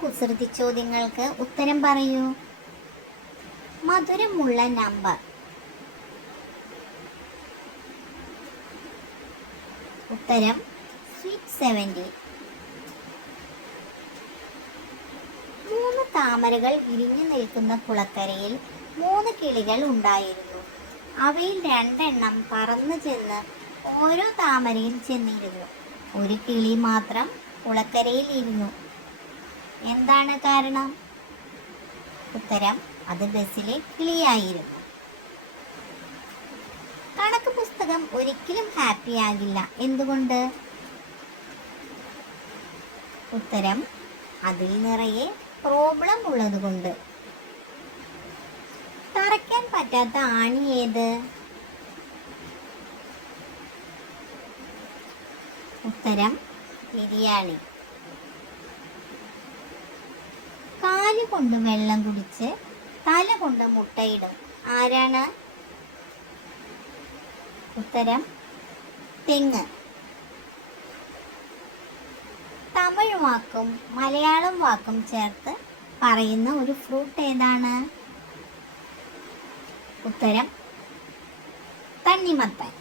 കുസൃതി ചോദ്യങ്ങൾക്ക് ഉത്തരം പറയൂ. മധുരമുള്ള നമ്പർ. ഉത്തരം സ്വീറ്റ് സെവന്റി മൂന്ന് താമരകൾ വിരിഞ്ഞു നിൽക്കുന്ന കുളക്കരയിൽ മൂന്ന് കിളികൾ ഉണ്ടായിരുന്നു. അവയിൽ രണ്ടെണ്ണം പറന്നു ചെന്ന് ഓരോ താമരയിൽ ചെന്നിരുന്നു. ഒരു കിളി മാത്രം കുളക്കരയിൽ ഇരുന്നു. എന്താണ് കാരണം? ഉത്തരം അത് ബസ്സിലെ കിളിയായിരുന്നു. കണക്ക് പുസ്തകം ഒരിക്കലും ഹാപ്പി ആകില്ല. എന്തുകൊണ്ട്? ഉത്തരം അതിൽ നിറയെ പ്രോബ്ലം ഉള്ളതുകൊണ്ട്. തറയ്ക്കാൻ പറ്റാത്ത ആണി ഏത്? ഉത്തരം ബിരിയാണി. കാൽ കൊണ്ട് വെള്ളം കുടിച്ച് തല കൊണ്ട് മുട്ടയിടും. ആരാണ്? ഉത്തരം തെങ്ങ്. തമിഴ് വാക്കും മലയാളം വാക്കും ചേർത്ത് പറയുന്ന ഒരു ഫ്രൂട്ട് ഏതാണ്? ഉത്തരം തണ്ണിമത്തൻ.